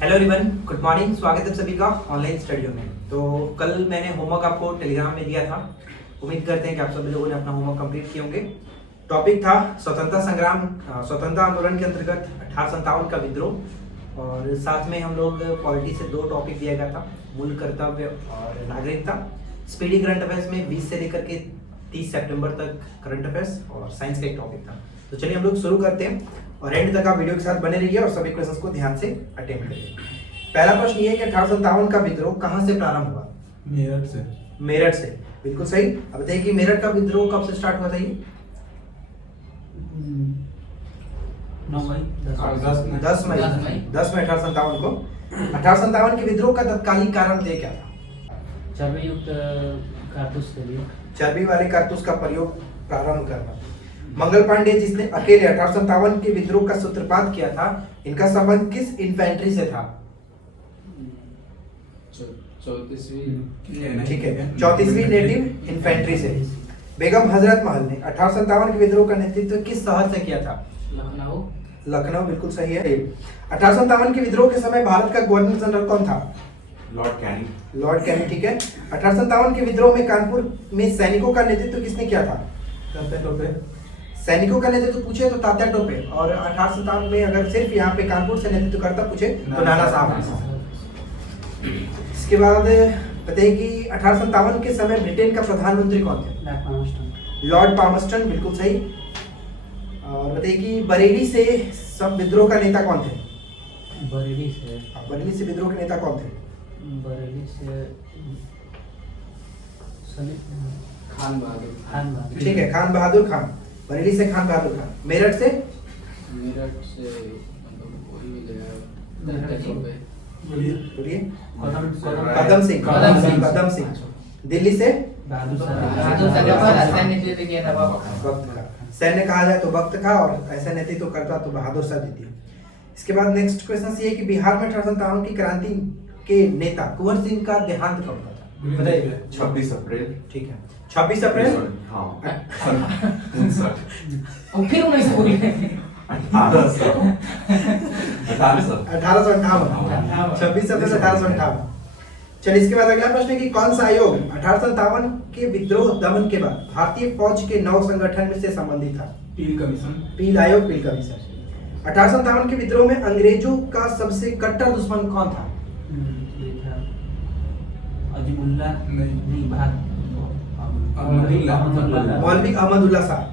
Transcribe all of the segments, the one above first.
Hello everyone, good morning. स्वागत है सभी का ऑनलाइन स्टडियो में। तो कल मैंने होमवर्क आपको टेलीग्राम में दिया था। उम्मीद करते हैं कि आप सभी लोगों ने अपना होमवर्क कंप्लीट किए होंगे। टॉपिक था स्वतंत्रता संग्राम, स्वतंत्रता आंदोलन के अंतर्गत 1857 का विद्रोह, और साथ में हम लोग पॉलिटी से 2 टॉपिक दिया गया था, मूल कर्तव्य और नागरिकता। स्पीडी करंट अफेयर्स में 20 से लेकर के 30 सितंबर तक करंट अफेयर्स और साइंस का एक टॉपिक था। तो चलिए हम लोग शुरू करते हैं और एंड तक आप वीडियो के साथ बने रहिए और सभी क्वेश्चंस को ध्यान से अटेम्प्ट करिए। पहला प्रश्न ये है कि 1857 का विद्रोह कहां से प्रारंभ हुआ? मेरठ से। मेरठ से, बिल्कुल सही। अब बताइए कि मेरठ का विद्रोह कब से स्टार्ट हुआ था? ये 10 मई 10 मई 1857 को। 1857 के विद्रोह का तत्कालीन कारण क्या था? चर्बी युक्त कारतूस के लिए। चर्बी वाले कारतूस का प्रयोग प्रारंभ करना। मंगल पांडे जिसने अकेले 1857 के विद्रोह का सूत्रपात किया था, इनका संबंध किस इन्फेंट्री से था? 34वीं। ठीक है, 34वीं नेटिव इन्फेंट्री से। बेगम हजरत महल ने 1857 के विद्रोह का नेतृत्व किस शहर से किया था? लखनऊ। लखनऊ, बिल्कुल सही है। 1857 के विद्रोह के समय भारत का गवर्नर जनरल कौन था? Lord Canning. लॉर्ड कैनिंग, ठीक है। 1857 के विद्रोह में कानपुर में सैनिकों का नेतृत्व किसने किया था? सैनिकों का नेतृत्व पूछे तो तात्या टोपे, और 1857 में अगर सिर्फ यहाँ पे कानपुर से नेतृत्व करता पूछे तो नाना साहब। इसके बाद बताइए कि 1857 के समय ब्रिटेन का प्रधानमंत्री कौन थे? लॉर्ड पामस्टन, बिल्कुल सही। और बताइए कि बरेली से सब विद्रोह का नेता कौन थे? बरेली से। बरेली से विद्रोह के नेता कौन थे? बरेली से खान बहादुर। ठीक है, खान बहादुर खान। बरेली से खान बहादुर खान। मेरठ से कोई भी ले बोलिए। कदम सिंह। कदम सिंह। दिल्ली से बहादुर वक्त खा। सैन्य कहा जाए तो वक्त खा, और ऐसा नेतृत्व करता तो बहादुर शाह द्वितीय। इसके बाद नेक्स्ट क्वेश्चन ये है कि बिहार में 1857 की क्रांति के नेता कुंवर सिंह का देहांत कब हुआ था? बताइए। 26 अप्रैल। ठीक है, 26 अप्रैल। हाँ। और फिर 19 बोल रहे हैं। 1858। 26 अप्रैल 1858। चलिए, इसके बाद अगला प्रश्न है कि कौन सा आयोग 1857 के विद्रोह दमन के बाद भारतीय फौज के नव संगठन में से संबंधित था? पील कमीशन। पील आयोग, पील कमीशन। 1857 के विद्रोह में अंग्रेजों का सबसे कट्टर दुश्मन कौन था? अजीमुल्लाह नहीं। मौलवी अहमदुल्ला साहब।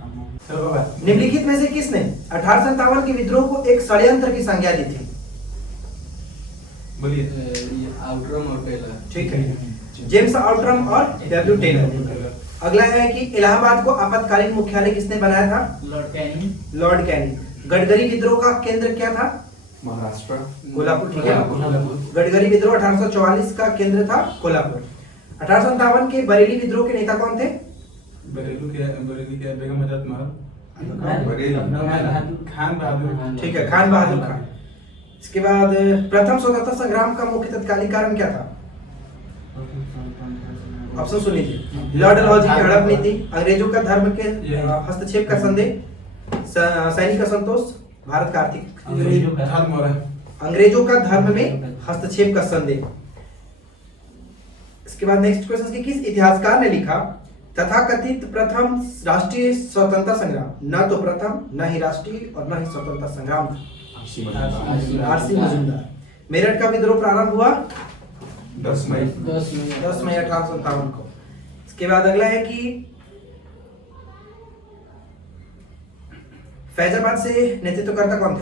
निम्नलिखित में से किसने 1857 के विद्रोह को एक षड्यंत्र की संज्ञा दी थी? बोलिए। आउटरम और टेलर। ठीक है, जेम्स आउटरम और डब्ल्यू टेलर। अगला है कि इलाहाबाद को आपातकालीन मुख्यालय किसने बनाया था? Lord Canning. Lord Canning. Gadkari विद्रोह का केंद्र क्या था? महाराष्ट्र। कोल्हापुर, ठीक है। गडकरी विद्रोह 1844 का केंद्र था कोल्हापुर। 1857 के बरेली विद्रोह के नेता कौन थे? बरेली के बेगम हजरत महल। खान बहादुर। ठीक है, खान बहादुर खान। इसके बाद प्रथम स्वतंत्रता संग्राम का मुख्य तत्कालीन कारण क्या था? ऑप्शन सुन लीजिए। लॉर्ड डलहौजी की हड़प नीति, अंग्रेजों का धर्म के हस्तक्षेप का संदेह, सैनिक असंतोष, भारत का आर्थिक, अंग्रेजों का धर्म में हस्तक्षेप का संदेह। इसके बाद नेक्स्ट क्वेश्चन कि किस इतिहासकार ने लिखा तथाकथित प्रथम राष्ट्रीय स्वतंत्रता संग्राम न तो प्रथम, न ही राष्ट्रीय और न ही स्वतंत्रता संग्राम था? आरसी मजूमदार। मेरठ का विद्रोह प्रारंभ हुआ 10 मई 1857 को। इसके बाद अगला है कि फैजाबाद से नेतृत्वकर्ता कौन थे?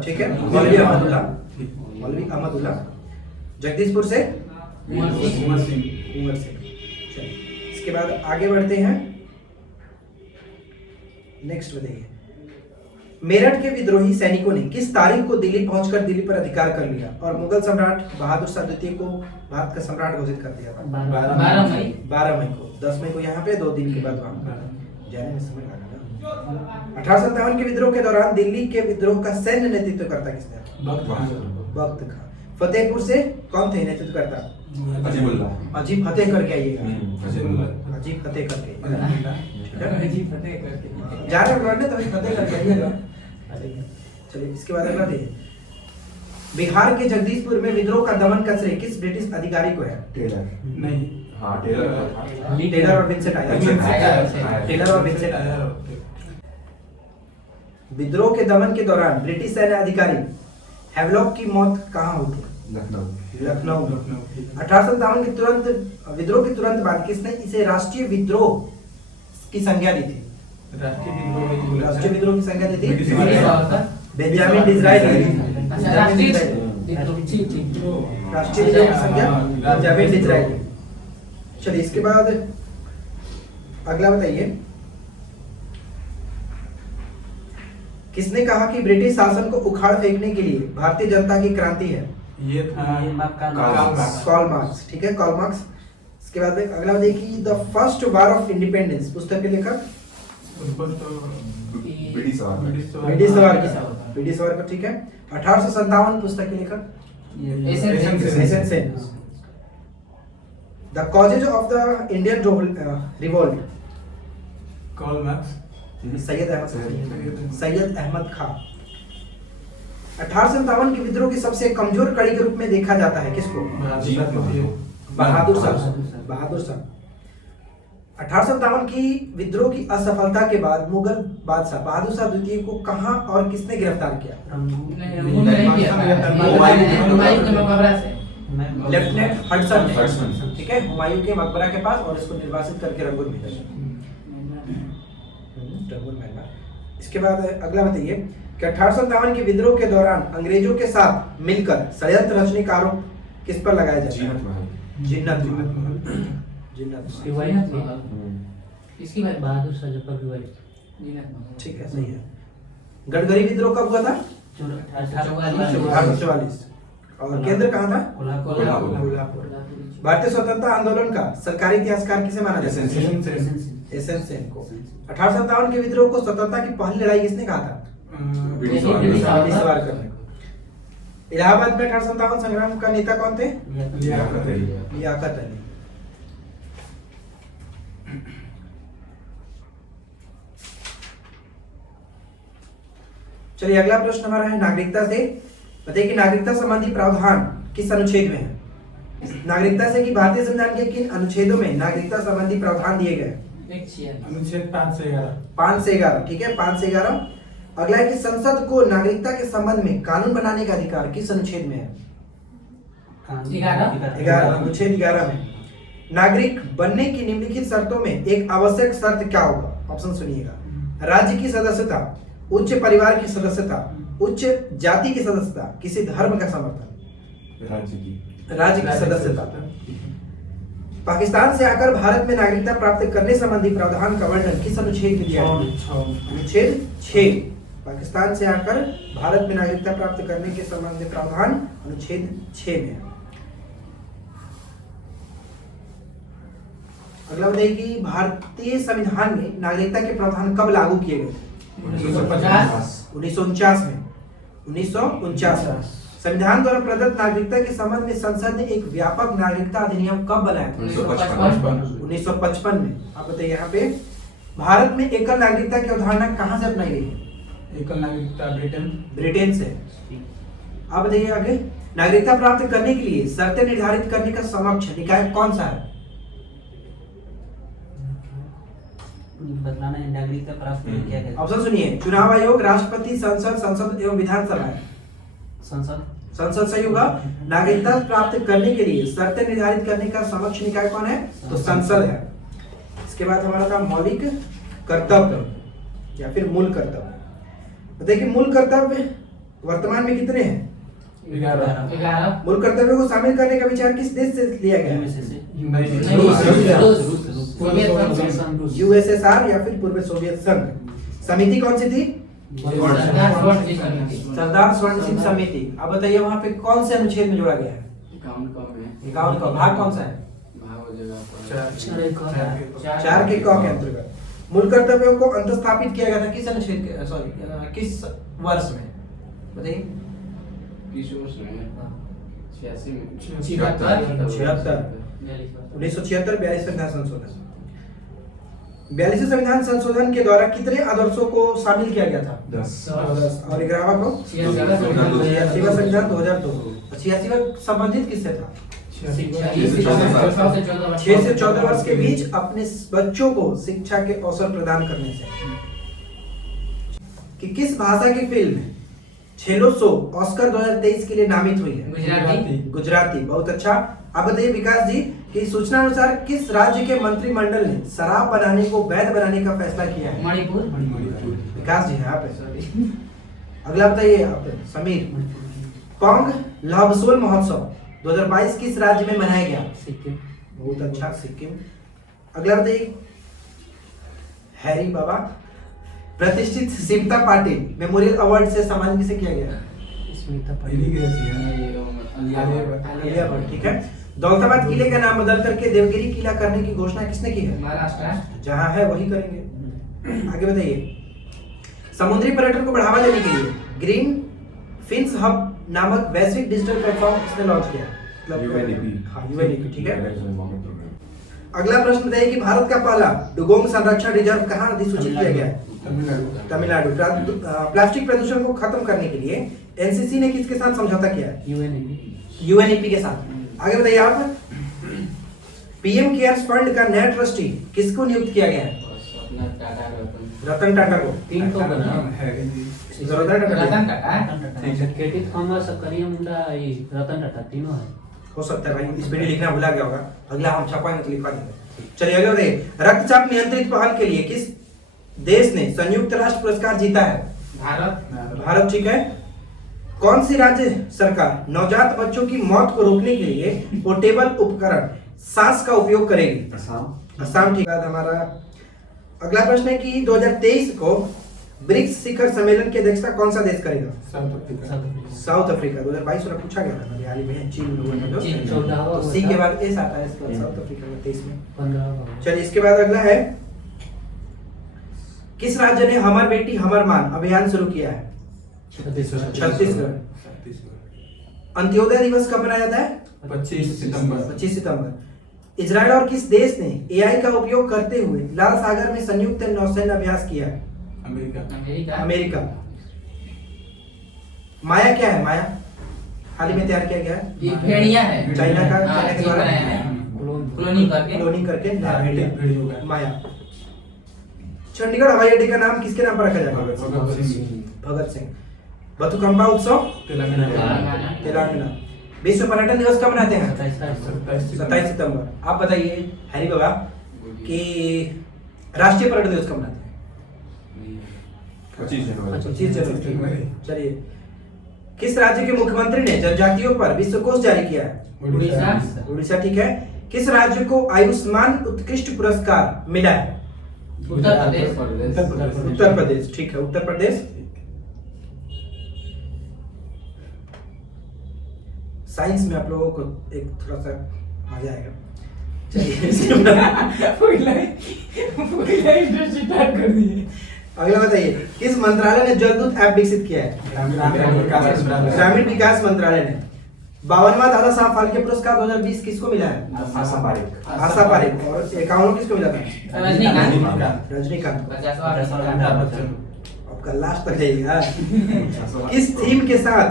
ठीक है, मौलवी अहमदुल्ला। जगदीशपुर से उमर सिंह। इसके बाद आगे बढ़ते हैं। नेक्स्ट बताइए, मेरठ के विद्रोही सैनिकों ने किस तारीख को दिल्ली पहुंचकर दिल्ली पर अधिकार कर लिया और मुगल सम्राट बहादुर शाह द्वितीय को भारत का सम्राट घोषित कर दिया था? 12 मई को। 10 मई को यहाँ पे, 2 दिन के बाद वहां जाने में समय लगा। 1857 के विद्रोह के दौरान दिल्ली के विद्रोह का सैन्य नेतृत्व करता किसने? वक्त खां। फतेहपुर से कौन थे नेतृत्वकर्ता? अजीब फतेह करके आइएगा। अजीब फतेह करके जा रहे हैं तभी फतेह करके आइएगा। चलिए, इसके बाद अगला देखिए। बिहार के जगदीशपुर में विद्रोह का दमन का श्रेय किस ब्रिटिश अधिकारी को है? टेलर। नहीं। हाँ टेलर का था। टेलर और विंसेंट आयर। टेलर और विंसेंट आयर। विद्रोह के दमन के दौरान ब्रिटिश सैन्य अधिकारी हैवलॉक की मौत कहाँ हुई थी? लखनऊ। 1857 के तुरंत विद्रोह के तुरंत बाद किसने इसे राष्ट्रीय विद्रोह की संज्ञा दी थी? राष्ट्रीय विद्रोह की संज्ञा दी थी बेंजामिन डिज़रायली। राष्ट्रीय विद्रोह की संज्ञा बेंजामिन डिज़रायली। चलिए इसके बाद अगला बताइए, किसने कहा कि ब्रिटिश शासन को उखाड़ फेंकने के लिए भारतीय जनता की क्रांति है? ये था कार्ल मार्क्स। ठीक है, कार्ल मार्क्स। इसके बाद में अगला देखिए, the first war of independence पुस्तक के लेखक? ब्रिटिश सवार का। ठीक है, 1857 पुस्तक के लेखक? S N Sen. The causes of the Indian revolt? Karl Marx. Syed Ahmad Khan. 1857 के विद्रोह की सबसे कमजोर कड़ी के रूप में देखा जाता है किसको? बहादुर शाह। 1857 की विद्रोह की असफलता के बाद मुगल बादशाह बहादुर शाह द्वितीय को कहां और किसने गिरफ्तार किया? Lieutenant Hudson. ठीक है, हुमायूं के मकबरा के पास, और इसको निर्वासित करके रंगून भेजा। इसके बाद अगला बताइए कि 1857 के विद्रोह के दौरान अंग्रेजों के साथ मिलकर षड्यंत्र रचने का आरोप किस पर लगाया जाता है? जिन्नत महल। इसकी बात बहादुर शाह जफर की वाइफ। ठीक है, सही है। गडगरी विद्रोह कब हुआ था? 1844। और केंद्र कहाँ था? कोल्हापुर। भारतीय स्वतंत्रता आंदोलन का सरकारी इतिहासकार किसे माना जाता है? एसन सेन को। 1857 के विद्रोह को स्वतंत्रता की पहली लड़ाई किसने कहा था? ब्रिटिश सवारकर ने। इलाहाबाद में 1857 संग्राम का नेता कौन थे? लियाकत अली। चलिए अगला प्रश्न हमारा है नागरिकता से। बताइए कि नागरिकता संबंधी प्रावधान किस अनुच्छेद में है? नागरिकता से कि भारतीय संविधान के किन अनुच्छेदों में नागरिकता संबंधी प्रावधान दिए गए? अनुच्छेद 5 से 11। 5 से 11। ठीक है, 5 से 11। अगला है कि संसद को नागरिकता के संबंध में कानून बनाने का अधिकार किस अनुच्छेद में है? 11। अनुच्छेद 11 में। नागरिक बनने की निम्नलिखित शर्तों में एक आवश्यक शर्त क्या होगा? ऑप्शन सुनिएगा। राज्य की सदस्यता, उच्च परिवार की सदस्यता, उच्च जाति की सदस्यता, किसी धर्म का समर्थन। राज्य की सदस्यता। पाकिस्तान से आकर भारत में नागरिकता प्राप्त करने संबंधी प्रावधान का वर्णन किस अनुच्छेद में दिया है? अनुच्छेद 6। पाकिस्तान से आकर भारत में नागरिकता प्राप्त करने के संबंध में प्रावधान अनुच्छेद 6 में। अगला बताइए कि भारतीय संविधान में नागरिकता के प्रावधान कब लागू किए गए? 1949 में। 1949 में। संविधान द्वारा प्रदत्त नागरिकता के संबंध में संसद ने एक व्यापक नागरिकता अधिनियम कब बनाया था? 1955 में। आप बताइए यहाँ पे भारत में एकल नागरिकता की अवधारणा कहाँ से अपनाई गई है? एकल नागरिकता ब्रिटेन से। आप बताइए आगे, नागरिकता प्राप्त करने के लिए शर्तें निर्धारित करने का समक्ष निकाय कौन सा है? बदलाना है नागरिकता प्राप्त करने क्या है? ऑप्शन सुनिए, चुनाव आयोग, राष्ट्रपति, संसद एवं विधानसभा है। संसद सही होगा। नागरिकता प्राप्त करने के लिए शर्तें निर्धारित करने का समक्ष निकाय कौन है? तो संसद है। इसके बाद हमारा था मौलिक कर्तव्य या फिर मूल कर्तव्य। बताइए कि मूल कर्तव्य वर्तमान में कितने हैं? 11। मूल कर्तव्यों को शामिल करने का विचार किस देश से लिया गया है? यूएसएसआर या फिर पूर्व सोवियत संघ। समिति कौन सी थी? सरदार स्वर्ण सिंह समिति। अब बताइए वहाँ पे कौन से अनुच्छेद में जोड़ा गया है? 51 का। भाग कौन सा है? 4 के क के अंतर्गत। मूल कर्तव्यों को अंतस्थापित किया गया था किस अनुच्छेद के, सॉरी किस वर्ष में? बताइए। 1976 42 संविधान संशोधन। 42वें संविधान संशोधन के द्वारा कितने आदर्शों को शामिल किया गया था? 10 और 11वां को 86वां संविधान 2002। 86वां संबंधित किससे था? 6 से 14 वर्ष के बीच अपने बच्चों को शिक्षा के अवसर प्रदान करने से। कि किस भाषा की फिल्म छेलो सो ऑस्कर 2023 के लिए नामित हुई है? गुजराती। बहुत अच्छा। आप बताइए विकास जी कि सूचना अनुसार किस राज्य के मंत्रिमंडल ने शराब बनाने को वैध बनाने का फैसला किया है? मणिपुर। विकास जी है आप। अगला बताइए आप समीर। पोंग लहबसोल महोत्सव 2022 किस राज्य में मनाया गया? सिक्किम। बहुत अच्छा, सिक्किम। अगला बताइए हैरी बाबा प्रतिष्ठित सिमता पाटिल मेमोरियल अवार्ड से सम्मानित किसे किया गया? स्मिता इन्हीं की पाटिल। जैसी है आलिया भट्ट। ठीक है। दौलताबाद किले का नाम बदल करके देवगिरी किला करने की घोषणा किसने की है? महाराष्ट्र। जहां है वही करेंगे। आगे बताइए समुद्री पर्यटन को बढ़ावा देने के लिए ग्रीन फिन्स हब नामक वैश्विक डिजिटल प्लेटफॉर्म किसने लॉन्च किया? UNEP। हाँ, UNEP, ठीक है। अगला प्रश्न बताइए कि भारत का पहला डुगोंग संरक्षण रिजर्व कहाँ अधिसूचित किया गया है? तमिलनाडु। प्लास्टिक प्रदूषण को खत्म करने के लिए एनसीसी ने किसके साथ समझौता किया है? यूएनईपी के साथ। आगे बताइए आप पीएम केयर्स फंड का नया ट्रस्टी किसको नियुक्त किया गया है? रतन टाटा को। तीन तो बना रतन टाटा केटी थॉमस करिया मुंडा ये रतन टाटा तीनों है। हो सकता है भाई इस वीडियो लिखना भुला गया होगा, अगला हम छपाएंगे तो लिखवा देंगे। चलिए आगे बताइए रक्तचाप नियंत्रित पहल के लिए किस देश ने संयुक्त राष्ट्र पुरस्कार जीता है? भारत। ठीक है। कौन सी राज्य सरकार नवजात बच्चों की मौत को रोकने के लिए पोर्टेबल उपकरण सांस का उपयोग करेगी? असम। ठीक है। हमारा अगला प्रश्न है कि 2023 को ब्रिक्स शिखर सम्मेलन की अध्यक्षता कौन सा देश करेगा? South Africa. 2022 में पूछा गया था हाल ही में, चीन में हुआ था जो। तो सी के बाद एस आता है इसका साउथ अफ्रीका में 23 में। 15। चलिए इसके बाद अगला है किस राज्य ने हमर बेटी हमर मान अभियान शुरू किया है? छत्तीसगढ़। अंत्योदय दिवस कब मनाया जाता है? 25 सितंबर। 25 सितंबर। इजराइल और किस देश ने एआई का उपयोग करते हुए लाल सागर में संयुक्त नौसैन्य अभ्यास किया है? अमेरिका। माया क्या है? माया हाल ही में तैयार किया गया है। भेड़िया है। चाइना का के द्वारा क्लोनिंग करके माया। चंडीगढ़ हवाई अड्डे का नाम किसके नाम पर रखा जाएगा? भगत सिंह। बथुकंपा उत्सव तेलंगाना। विश्व पर्यटन दिवस कब मनाते हैं? 27 सितंबर। आप बताइए हैरी बाबा कि राष्ट्रीय पर्यटन दिवस कब मनाते हैं? 25 जनवरी। चलिए किस राज्य के मुख्यमंत्री ने जनजातियों पर विश्व कोष जारी किया है? उड़ीसा। ठीक है। किस राज्य को आयुष्मान उत्कृष्ट पुरस्कार मिला है? उत्तर प्रदेश। ठीक है, उत्तर प्रदेश। साइंस में आप लोगों को एक थोड़ा सा मजा आएगा। चलिए अगला बताइए किस मंत्रालय ने जलदूत ऐप विकसित किया है? ग्रामीण विकास मंत्रालय ने। 52वां दादा साहब फाल्के पुरस्कार 2020 किसको मिला है? आशा पारेख। और 51वां किसको मिला था? रजनीकांत। आपका लास्ट तक जाइएगा। किस थीम के साथ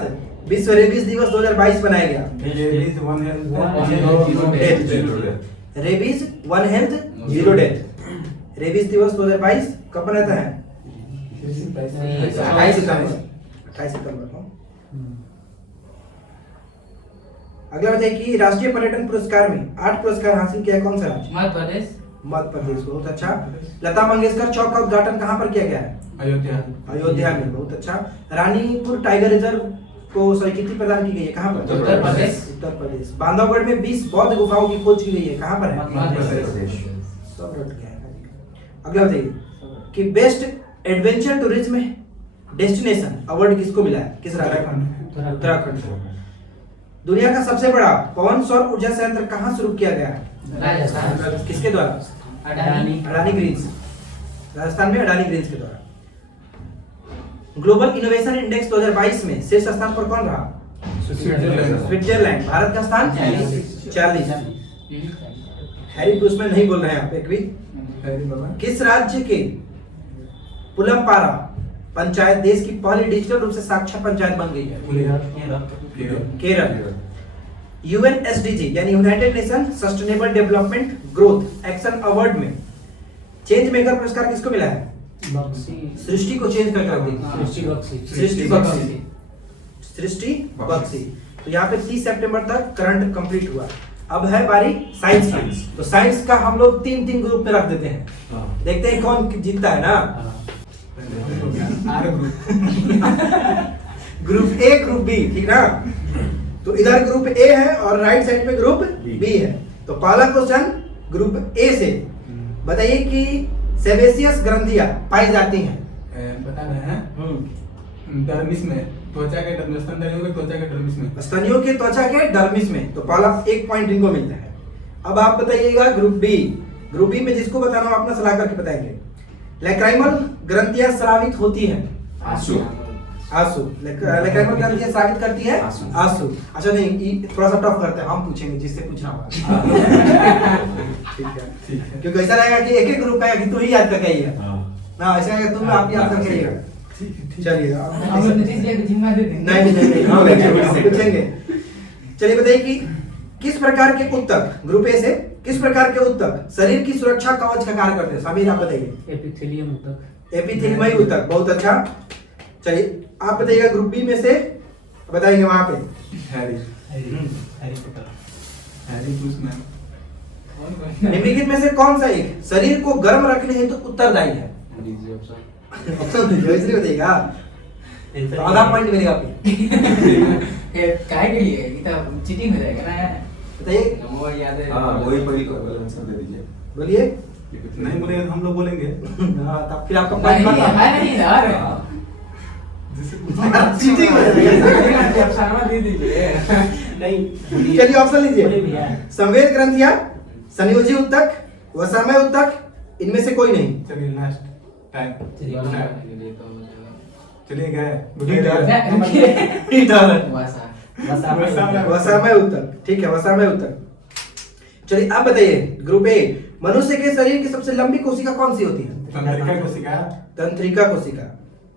विश्व रेबीज दिवस 2022 मनाया गया? Rabies one health zero death. Rabies दिवस 2022 कब मनाता है? 28 सितंबर को। अगला बताइए कि राष्ट्रीय पर्यटन पुरस्कार में 8 पुरस्कार हासिल किया कौन सा राज्य? मध्य प्रदेश। बहुत अच्छा। लता मंगेशकर चौक का उद्घाटन कहां पर किया गया है? अयोध्या में। बहुत अच्छा। रानीपुर टाइगर रिजर्व को स्वीकृति प्रदान की गई है कहां पर? उत्तर प्रदेश। बांधवगढ़ में 20 बौद्ध गुफाओं की खोज की गई है कहां पर है? सब रट गया है। अगला बताइए कि best adventure tourism destination award किसको मिला है? किस राज्य? उत्तराखंड। दुनिया का सबसे बड़ा पवन सौर ऊर्जा संयंत्र कहां शुरू किया गया है? राजस्थान। किसके द्वारा? अडानी ग्रीन्स। राजस्थान में अडानी ग्रीन्स के द्वारा। ग्लोबल इनोवेशन इंडेक्स 2022 में शीर्ष स्थान पर कौन रहा? स्विट्जरलैंड। भारत का स्थान 40। हैरी ब्रूसमैन नहीं बोल रहे हैं आप एक भी। हैरी बाबा किस राज्य के पुलमपारा पंचायत देश की पहली डिजिटल रूप से साक्षर पंचायत बन गई है? केरल। यूएनएसडीजी यानी United nation sustainable development growth action award में चेंज मेकर पुरस्कार किसको मिला है? बक्सी। सृष्टि को चेंज करके रख दी। सृष्टि बक्सी। सृष्टि बक्सी। सृष्टि बक्सी। तो यहाँ पे 30 सितंबर तक करंट कंप्लीट हुआ। अब है बारी साइंस की। तो साइंस का हम लोग 3-3 ग्रुप में रख देते हैं, देखते हैं कौन जीतता है ना। आर group group A group B, ठीक ना? तो इधर ग्रुप ए है और राइट साइड पे ग्रुप बी है। तो पहला क्वेश्चन ग्रुप ए से बताइए कि सेबेसियस ग्रंथियां पाई जाती हैं। बता रहे हैं डर्मिस में, त्वचा के डर्मिस, स्तनधारियों के त्वचा के डर्मिस में। स्तनियों के त्वचा के डर्मिस में। तो पहला 1 पॉइंट इनको मिलता है। अब आप बताइएगा ग्रुप बी। ग्रुप बी में जिसको बताना हो अपना सलाह करके बताएंगे। लैक्राइमल ग्रंथियां स्रावित होती हैं। आंसू। आंसू। लैक्राइमल ग्रंथियां स्रावित करती है आंसू। आंसू। अच्छा नहीं, ये थोड़ा सा टफ करते हैं, हम पूछेंगे जिससे पूछना होगा। ठीक है, क्योंकि ऐसा रहेगा कि एक एक ग्रुप है कि तू ही याद करके आइएगा ना, ऐसा रहेगा तुम आप याद करके आइएगा। चलिए हम लोग नीतीश जी को जिम्मा दे देंगे। नहीं हम पूछेंगे। चलिए बताइए कि किस प्रकार के उत्तक, ग्रुप ए से किस प्रकार के उत्तक शरीर की सुरक्षा कवच का कार्य करते हैं? समीर आप बताइए। एपिथेलियम उत्तक। एपिथेलियमय उत्तक, बहुत अच्छा। चलिए आप बताइएगा ग्रुप बी में से बताएंगे वहां पे। हैरी ब्रूसमैन। निम्नलिखित में से कौन सा एक शरीर को गर्म रखने हेतु उत्तरदायी है? ऑप्शन दीजिए, इसलिए बताइएगा तो आधा पॉइंट मिलेगा आपको। काय के लिए ये तो चीटिंग हो जाएगा ना। बताइए, वो याद है। हाँ वही वही आंसर दे दीजिए। बोलिए। नहीं बोलेंगे तो हम लोग बोलेंगे। हाँ, तब फिर आपका नहीं पॉइंट है नहीं यार। चीटिंग हो जाएगा। आप शर्मा दे दीजिए। नहीं। चलिए ऑप्शन बोले लीजिए। भैया। संवेद ग्रंथियां, संयोजी उत्तक, वसामय उत्तक, इनमें से कोई नहीं। चलिए लास्ट टाइम। चलिए वसामय उत्तक, ठीक है, वसामय उत्तक। चलिए आप बताइए ग्रुप ए, मनुष्य के शरीर की सबसे लंबी कोशिका कौन सी होती है? तंत्रिका कोशिका। तंत्रिका कोशिका।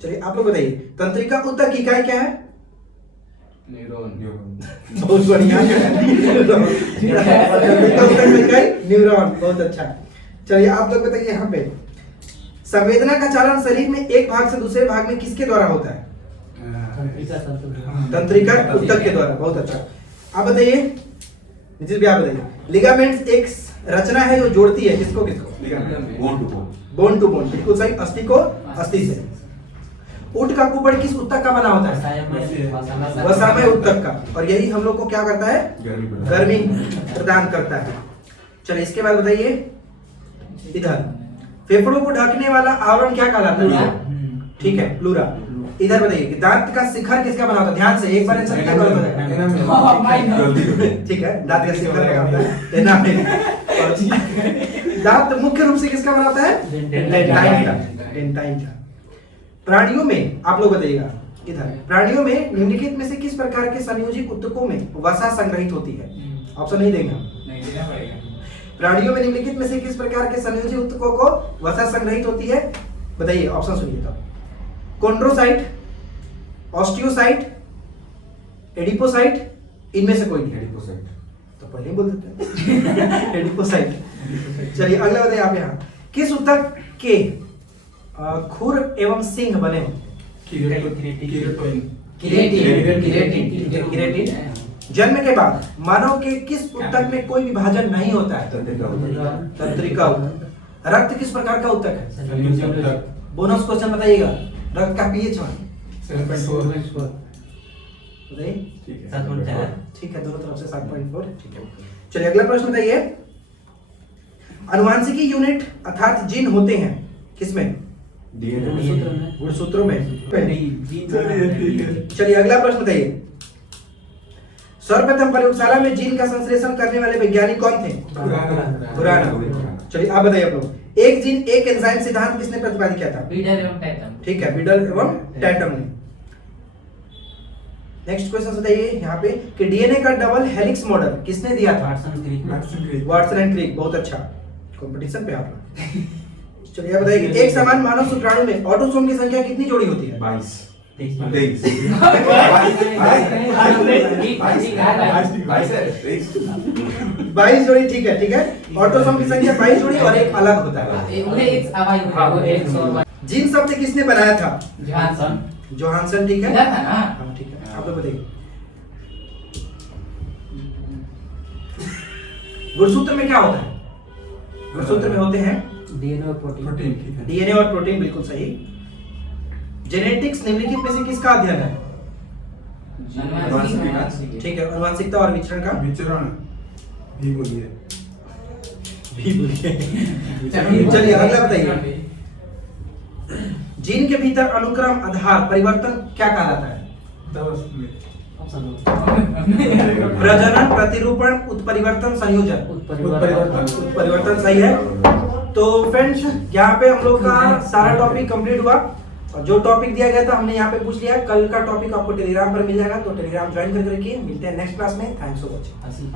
चलिए आप लोग बताइए तंत्रिका उत्तक की इकाई क्या है? बहुत बढ़िया। तंत्रिका उत्तक की इकाई न्यूरॉन, बहुत अच्छा। चलिए आप लोग बताइए यहाँ पे संवेदना का चालन शरीर में एक भाग से दूसरे भाग में किसके द्वारा होता है? तंत्रिका तंत्रिका उत्तक के द्वारा, बहुत अच्छा। आप बताइए नीतीश भी, आप बताइए लिगामेंट्स एक रचना है जो जोड़ती है किसको किसको? Bone to bone. Bone to bone, बिल्कुल सही। अस्थि को अस्थि से। ऊंट का कुबड़ किस उत्तक का बना होता है? वसामय उत्तक का। और यही हम लोग को क्या करता है? गर्मी प्रदान करता है। चलिए इसके बाद बताइए इधर फेफड़ों को ढकने वाला आवरण क्या कहलाता है? ठीक है, प्लूरा। इधर बताइए कि दांत का शिखर किसका बना होता है? ध्यान से एक बार आंसर क्या होता है? ठीक है, दांत का शिखर क्या होता है? दांत मुख्य रूप से किसका बना होता है? डेंटाइन का। डेंटाइन का। प्राणियों में आप लोग बताइएगा इधर, प्राणियों में निम्नलिखित में से किस प्रकार के संयोजी उत्तकों में वसा संग्रहित होती है? ऑप्शन नहीं देंगे हम। नहीं देना पड़ेगा। प्राणियों में निम्नलिखित में से किस प्रकार के संयोजी उत्तकों को वसा संग्रहित होती है? बताइए, ऑप्शन सुनिए तो। कॉन्ड्रोसाइट, ऑस्टियोसाइट, एडिपोसाइट, इनमें से कोई नहीं। तो पहले ही बोल देते हैं एडिपोसाइट। चलिए अगला बताइए आप यहाँ किस उत्तक के खुर एवं सिंह बने होते हैं? किरेटिन। जन्म के बाद मानव के किस उत्तक में कोई विभाजन नहीं होता है? तंत्रिका उत्तक। रक्त किस प्रकार का उत्तक है? बोनस क्वेश्चन बताइएगा। रक्त का पीएच मान 7.4। बताइए। ठीक है, दोनों तरफ से 7.4। ठीक है, चलिए अगला प्रश्न बताइए। अनुवांशिकी यूनिट अर्थात जीन होते हैं किसमें? गुणसूत्रों में। चलिए अगला प्रश्न बताइए। सर्वप्रथम प्रयोगशाला में जीन का संश्लेषण करने वाले वैज्ञानिक कौन थे? खुराना। चलिए आप बताइए आप लोग, एक जीन एक एंजाइम सिद्धांत किसने प्रतिपादित किया था? बीडर एवं टैटम। ठीक है, बीडल एवं टैटम ने। नेक्स्ट क्वेश्चन बताइए यहाँ पे कि डीएनए का डबल हेलिक्स मॉडल किसने दिया था? वाटसन क्रिक मैक्सिम क्रिक। वाटसन एंड क्रिक, बहुत अच्छा कंपटीशन पे आप लोग। चलिए आप बताइए कि एक समान मानव शुक्राणु में ऑटोसोम की संख्या कितनी जोड़ी होती है? 22 तेईस। 22 जोड़ी, ठीक है ठीक है। ऑटोसोम की संख्या 22 जोड़ी और एक अलग होता है। उन्हें एक आवाज हाँ, वो एक सौ जीन शब्द किसने बनाया था? जॉनसन जोहानसन, ठीक है। मिला था ना? हाँ ठीक है, आप लोग बताइए। गुणसूत्र में क्या होता है? गुणसूत्र में होते हैं डीएनए और प्रोटीन। प्रोटीन, ठीक है। डीएनए और प्रोटीन, बिल्कुल सही। जेनेटिक्स निम्नलिखित में से किसका अध्ययन है? अनुवांशिक ठीक है, अनुवांशिकता और विचरण का विचरण भी बोलिए। भी बोलिए। चलिए अगला बताइए। जीन के भीतर अनुक्रम आधार परिवर्तन क्या कहलाता है? ऑप्शन दो। प्रजनन, प्रतिरूपण, उत्परिवर्तन, संयोजन। उत्परिवर्तन सही है। तो फ्रेंड्स यहाँ पे हम लोग का सारा टॉपिक कंप्लीट हुआ और जो टॉपिक दिया गया था हमने यहाँ पे पूछ लिया। कल का टॉपिक आपको टेलीग्राम पर मिल जाएगा, तो टेलीग्राम ज्वाइन करके रखिए। मिलते हैं नेक्स्ट क्लास में। Thanks for watching.